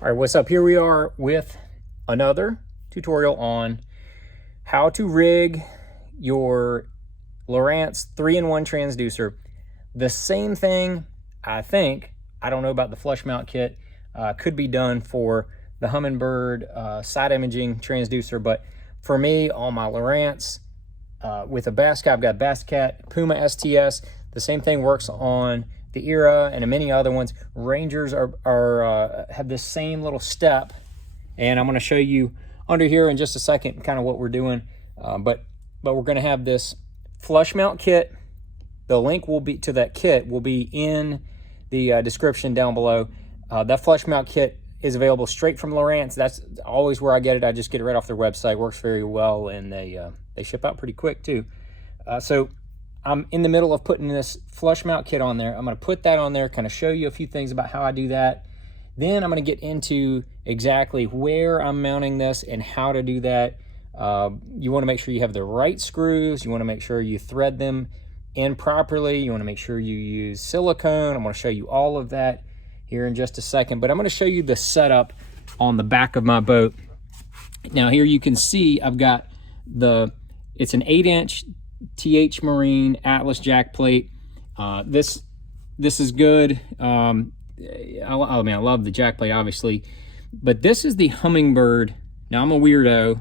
All right, what's up? Here we are with another tutorial on how to rig your Lowrance 3-in-1 transducer. The same thing, I think, I don't know about the flush mount kit, could be done for the Humminbird side imaging transducer, but for me, on my Lowrance, with a Basket, I've got Basket, Puma STS, the same thing works on the Era and many other ones. Rangers have this same little step, and I'm going to show you under here in just a second kind of what we're doing. But we're going to have this flush mount kit. The link will be to that kit will be in the description down below. That flush mount kit is available straight from Lowrance. That's always where I get it. I just get it right off their website. Works very well, and they ship out pretty quick too. So I'm in the middle of putting this flush mount kit on there. I'm going to put that on there, kind of show you a few things about how I do that. Then I'm going to get into exactly where I'm mounting this and how to do that. You want to make sure you have the right screws. You want to make sure you thread them in properly. You want to make sure you use silicone. I'm going to show you all of that here in just a second. But I'm going to show you the setup on the back of my boat. Now here you can see I've got it's an 8-inch TH Marine Atlas jack plate. This is good. I mean, I love the jack plate, obviously, but this is the Humminbird. Now I'm a weirdo,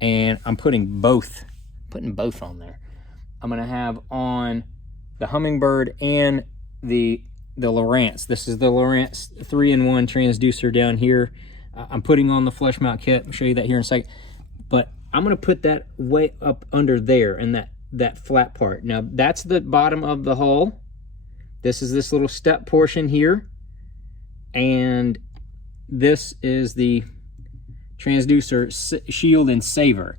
and I'm putting both on there. I'm gonna have on the Humminbird and the Lowrance. This is the Lowrance 3-in-1 transducer down here. I'm putting on the flush mount kit. I'll show you that here in a second. But I'm going to put that way up under there in that flat part. Now, that's the bottom of the hull. This is this little step portion here. And this is the transducer shield and saver.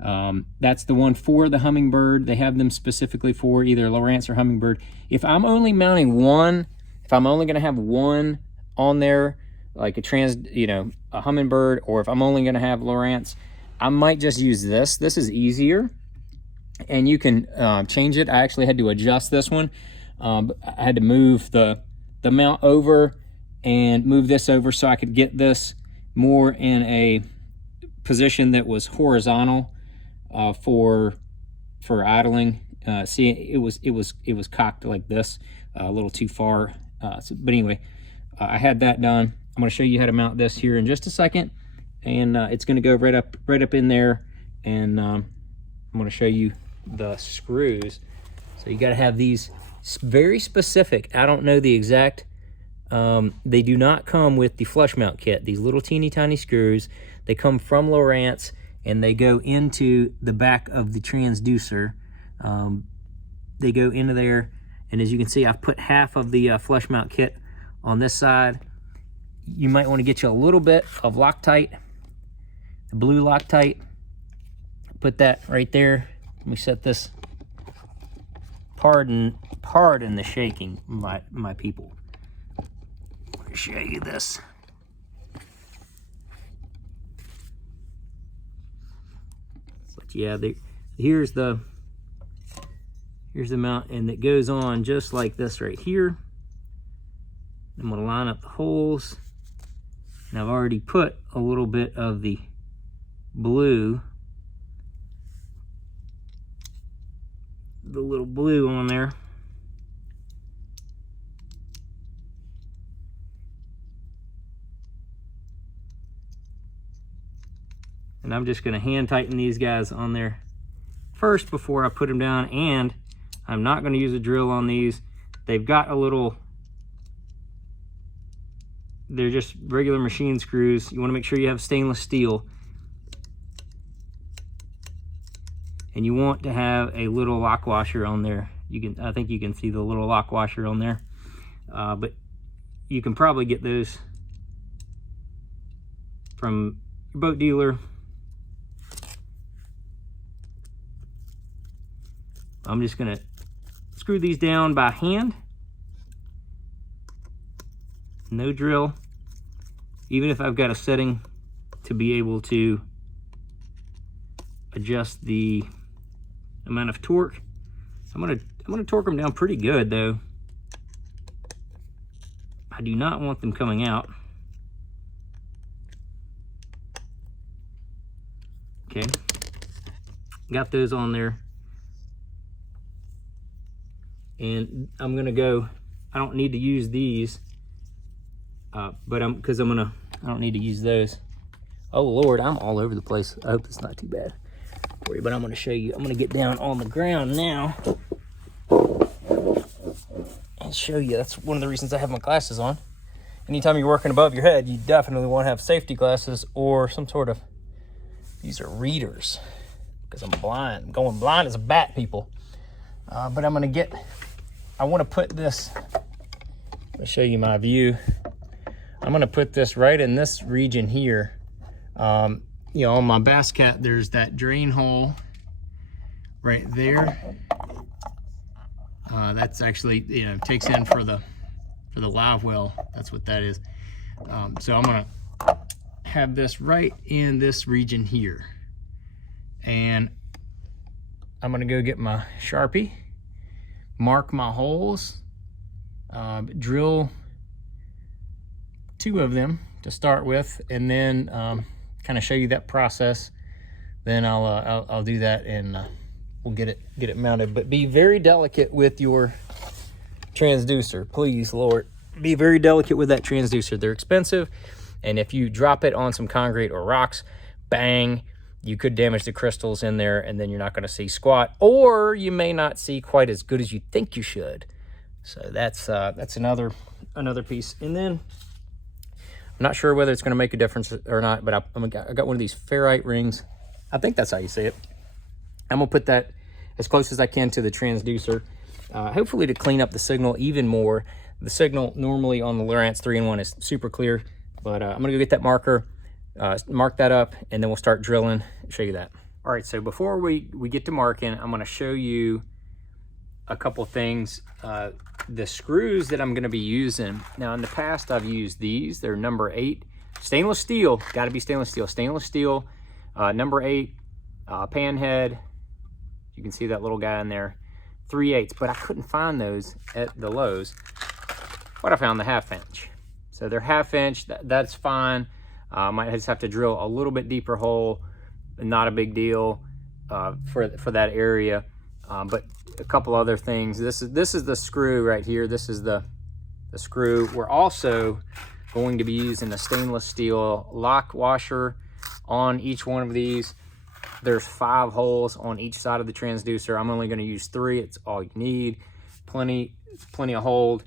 That's the one for the Humminbird. They have them specifically for either Lowrance or Humminbird. If I'm only mounting one, if I'm only going to have one on there, like a Humminbird, or if I'm only going to have Lowrance, I might just use this. This is easier, and you can change it. I actually had to adjust this one. I had to move the mount over and move this over so I could get this more in a position that was horizontal for idling. See, it was cocked like this, a little too far. But anyway, I had that done. I'm going to show you how to mount this here in just a second, and it's going to go right up in there, and I'm going to show you the screws. So you got to have these very specific. I don't know the exact. They do not come with the flush mount kit. These little teeny tiny screws, they come from Lowrance, and they go into the back of the transducer. They go into there, and as you can see, I've put half of the flush mount kit on this side. You might want to get you a little bit of Loctite, the blue Loctite. Put that right there. Let me set this. Pardon the shaking, my people. Let me show you this. But yeah, here's the mount, and it goes on just like this right here. I'm going to line up the holes, and I've already put a little bit of the blue, the little blue on there. And I'm just going to hand tighten these guys on there first before I put them down, and I'm not going to use a drill on these. They've got a little, they're just regular machine screws. You want to make sure you have stainless steel. And you want to have a little lock washer on there. I think you can see the little lock washer on there. But you can probably get those from your boat dealer. I'm just gonna screw these down by hand. No drill. Even if I've got a setting to be able to adjust the amount of torque, I'm gonna torque them down pretty good though. I do not want them coming out. Okay, got those on there. And I'm gonna go, I don't need to use these, but I don't need to use those. Oh Lord, I'm all over the place. I hope it's not too bad for you, but I'm gonna show you. I'm gonna get down on the ground now and show you. That's one of the reasons I have my glasses on. Anytime you're working above your head, you definitely want to have safety glasses or some sort of, these are readers, because I'm blind. I'm going blind as a bat, people. But I'm gonna get, I want to put this, I'll show you my view. I'm going to put this right in this region here. You know, on my bass cat, there's that drain hole right there. That's actually, you know, takes in for the live well. That's what that is. So I'm going to have this right in this region here. And I'm going to go get my Sharpie, mark my holes, drill 2 of them to start with, and then kind of show you that process. Then I'll do that, and we'll get it mounted. But be very delicate with your transducer, please, Lord. Be very delicate with that transducer. They're expensive, and if you drop it on some concrete or rocks, bang, you could damage the crystals in there, and then you're not going to see squat, or you may not see quite as good as you think you should. So that's another piece. And then I'm not sure whether it's going to make a difference or not, but I got one of these ferrite rings. I think that's how you say it. I'm going to put that as close as I can to the transducer, hopefully to clean up the signal even more. The signal normally on the Lowrance 3-in-1 is super clear, but I'm going to go get that marker, mark that up, and then we'll start drilling and show you that. All right, so before we get to marking, I'm going to show you a couple things. The screws that I'm going to be using. Now, in the past, I've used these. They're number 8. Stainless steel. Got to be stainless steel. Stainless steel, number 8, pan head. You can see that little guy in there. 3/8. But I couldn't find those at the Lowe's. But I found the 1/2 inch. So they're 1/2 inch. That's fine. Might just have to drill a little bit deeper hole. Not a big deal for that area. But a couple other things. This is the screw right here. This is the screw. We're also going to be using a stainless steel lock washer on each one of these. There's 5 holes on each side of the transducer. I'm only going to use 3. It's all you need. Plenty of hold.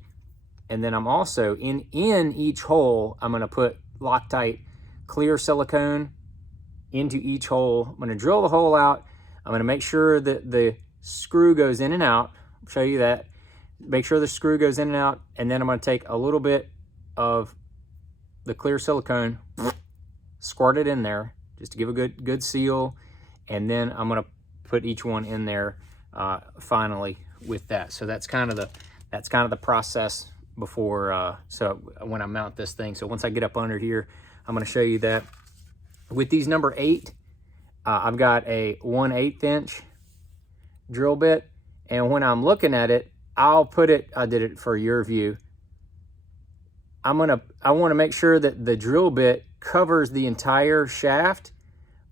And then I'm also in each hole, I'm going to put Loctite clear silicone into each hole. I'm going to drill the hole out. I'm going to make sure that the screw goes in and out. I'll show you that. Make sure the screw goes in and out, and then I'm going to take a little bit of the clear silicone, squirt it in there just to give a good seal, and then I'm going to put each one in there finally with that. So that's kind of the process before so when I mount this thing. So once I get up under here, I'm going to show you that. With these number 8, I've got a 1/8 inch drill bit, and when I'm looking at it, I'll put it, I did it for your view. I want to make sure that the drill bit covers the entire shaft,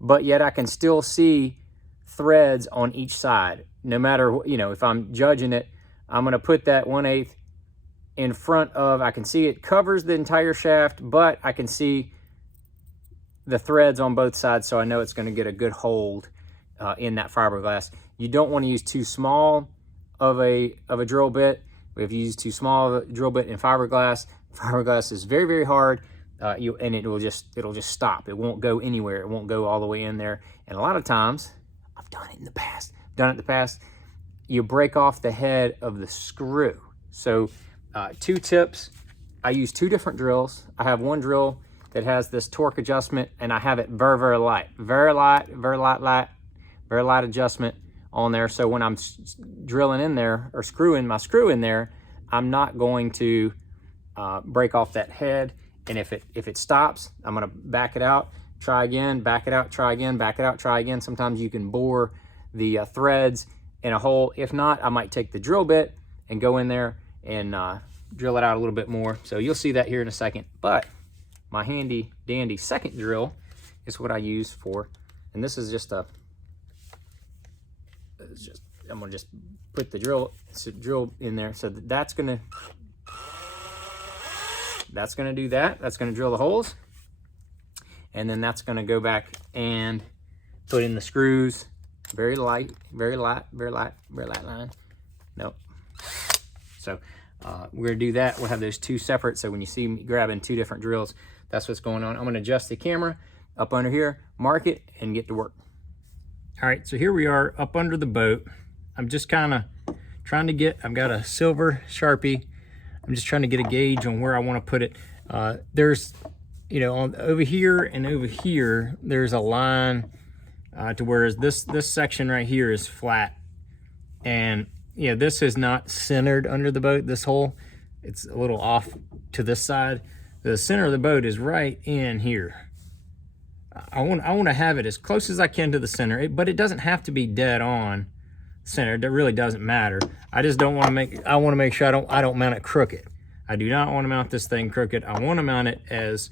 but yet I can still see threads on each side. No matter, you know, if I'm judging it, I'm going to put that 1/8 in front of, I can see it covers the entire shaft, but I can see the threads on both sides, so I know it's going to get a good hold in that fiberglass. You don't want to use too small of a drill bit. If you use too small of a drill bit in fiberglass is very, very hard, and it'll just stop. It won't go anywhere. It won't go all the way in there. And a lot of times, I've done it in the past. You break off the head of the screw. So 2 tips. I use 2 different drills. I have one drill that has this torque adjustment, and I have it very, very light. Very light adjustment on there. So when I'm drilling in there or screwing my screw in there, I'm not going to break off that head. And if it stops, I'm going to back it out, try again, back it out, try again, back it out, try again. Sometimes you can bore the threads in a hole. If not, I might take the drill bit and go in there and drill it out a little bit more. So you'll see that here in a second. But my handy dandy second drill is what I use for and this is just a, I'm gonna just put the drill in there. So that's gonna do that. That's gonna drill the holes, and then that's gonna go back and put in the screws. Very light line. Nope. So we're gonna do that. We'll have those two separate, so when you see me grabbing two different drills, that's what's going on. I'm gonna adjust the camera up under here, mark it, and get to work. All right, so here we are up under the boat. I'm just kind of trying to get, I've got a silver Sharpie. I'm just trying to get a gauge on where I want to put it. There's, you know, over here and over here, there's a line to whereas this section right here is flat. And yeah, this is not centered under the boat, this hole. It's a little off to this side. The center of the boat is right in here. I want to have it as close as I can to the center, but it doesn't have to be dead on center. That really doesn't matter. I just don't want to make, I want to make sure I don't mount it crooked. I do not want to mount this thing crooked. I want to mount it as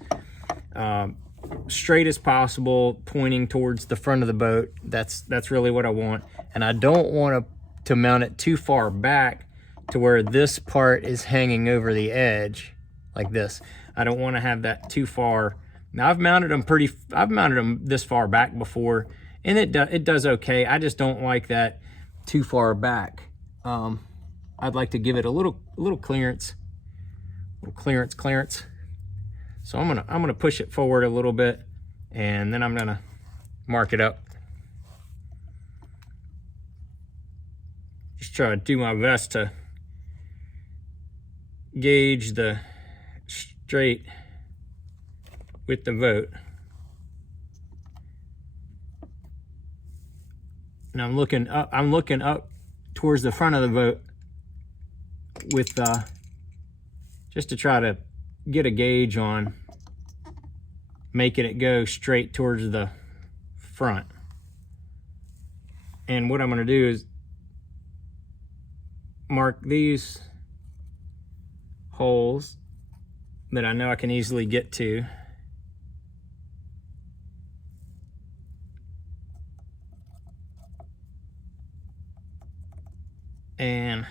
straight as possible, pointing towards the front of the boat. That's really what I want. And I don't want to mount it too far back to where this part is hanging over the edge like this. I don't want to have that too far. Now I've mounted them this far back before, and it does okay. I just don't like that too far back. I'd like to give it a little clearance, clearance. So I'm gonna push it forward a little bit, and then I'm gonna mark it up. Just try to do my best to gauge the straight with the boat. And I'm looking up towards the front of the boat with just to try to get a gauge on making it go straight towards the front. And what I'm going to do is mark these holes that I know I can easily get to. And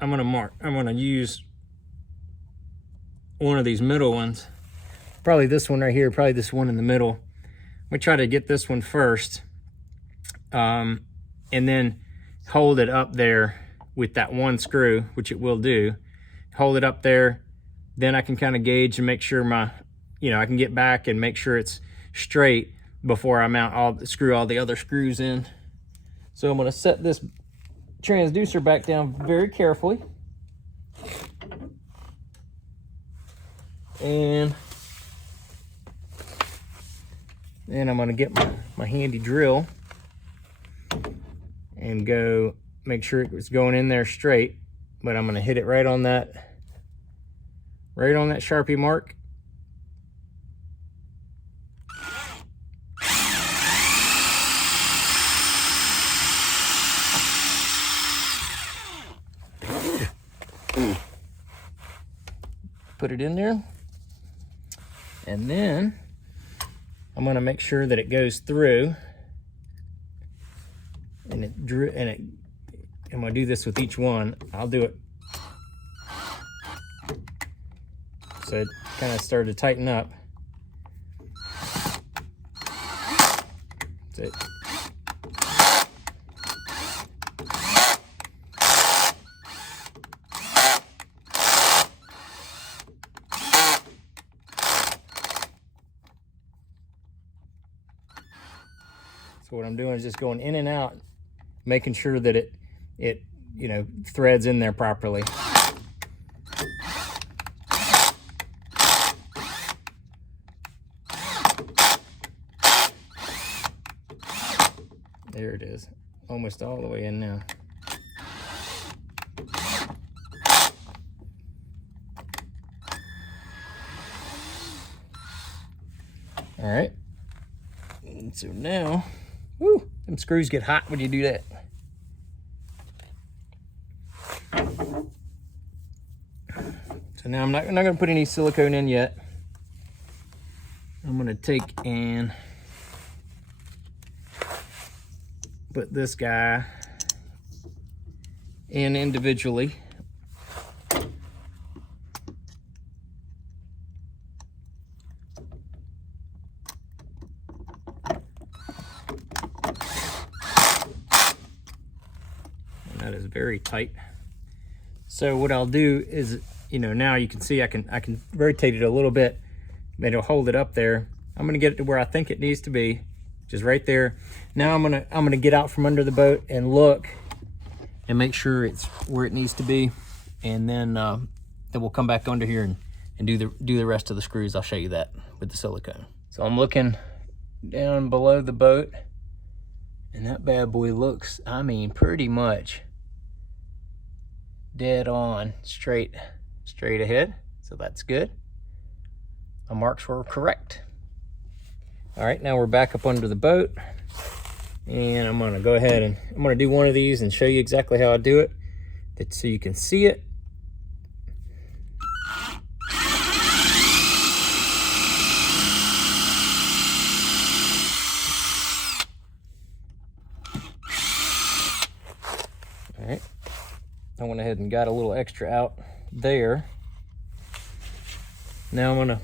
I'm gonna use one of these middle ones, probably this one right here, probably this one in the middle. I'm gonna try to get this one first, and then hold it up there with that one screw, which it will do. Hold it up there, then I can kind of gauge and make sure I can get back and make sure it's straight before I screw all the other screws in. So I'm going to set this transducer back down very carefully. And then I'm going to get my handy drill and go make sure it's going in there straight. But I'm going to hit it right on that Sharpie mark. Put it in there, and then I'm going to make sure that it goes through, and I'm going to do this with each one. I'll do it so it kind of started to tighten up. That's it. So what I'm doing is just going in and out, making sure that it threads in there properly. There it is, almost all the way in now. All right, and so now, whoo, them screws get hot when you do that. So now I'm not going to put any silicone in yet. I'm gonna take and put this guy in individually. And that is very tight. So what I'll do is, you know, now you can see I can rotate it a little bit. It'll hold it up there. I'm gonna get it to where I think it needs to be, which is right there. Now I'm gonna get out from under the boat and look and make sure it's where it needs to be, and then we'll come back under here and do the rest of the screws. I'll show you that with the silicone. So I'm looking down below the boat, and that bad boy looks, I mean, pretty much dead on, straight ahead. So that's good. My marks were correct. All right, now we're back up under the boat, and I'm gonna go ahead and I'm gonna do one of these and show you exactly how I do it, so you can see it. All right, I went ahead and got a little extra out there. Now I'm gonna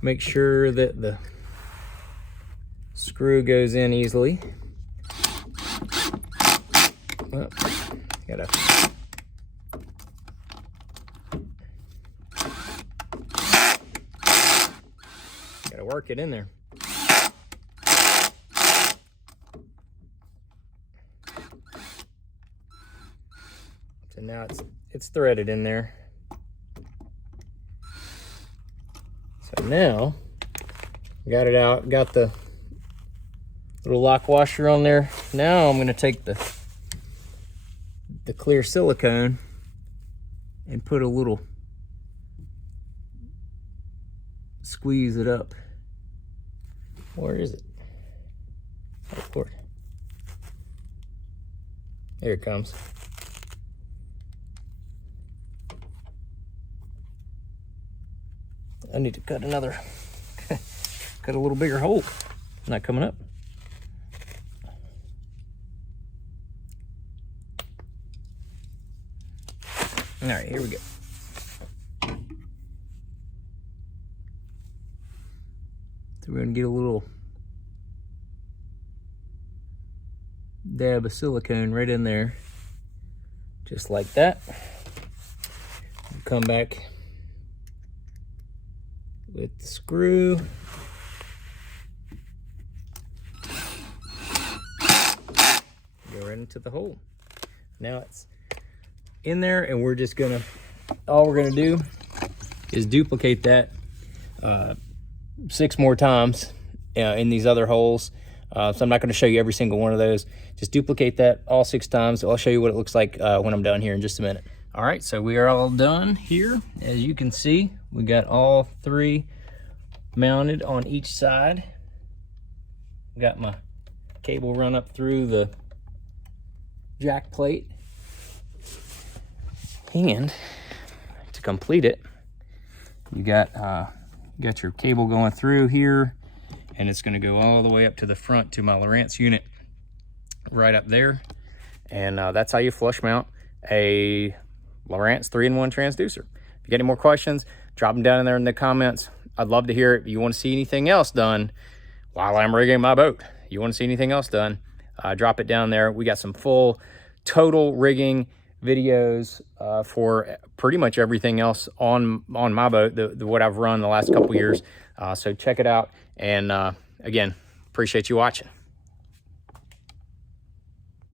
make sure that the screw goes in easily. Oh, gotta work it in there. So now it's threaded in there. So now, got it out, got the little lock washer on there. Now I'm gonna take the clear silicone and put a little, squeeze it up. Where is it? Oh, of course. There it comes. I need to cut a little bigger hole. Not coming up. All right, here we go. So we're gonna get a little dab of silicone right in there, just like that. We'll come back with the screw. Go right into the hole. Now it's in there, and we're just gonna, all we're gonna do is duplicate that 6 more times in these other holes. So I'm not gonna show you every single one of those. Just duplicate that all 6 times. I'll show you what it looks like when I'm done here in just a minute. All right, so we are all done here. As you can see, we got all 3 mounted on each side. Got my cable run up through the jack plate. And to complete it, you got your cable going through here, and it's going to go all the way up to the front to my Lowrance unit right up there. And that's how you flush mount a Lowrance 3-in-1 transducer. If you got any more questions, drop them down in there in the comments. I'd love to hear it. If you want to see anything else done while I'm rigging my boat, you want to see anything else done, drop it down there. We got some full total rigging videos for pretty much everything else on my boat, what I've run the last couple years. So check it out. And again, appreciate you watching.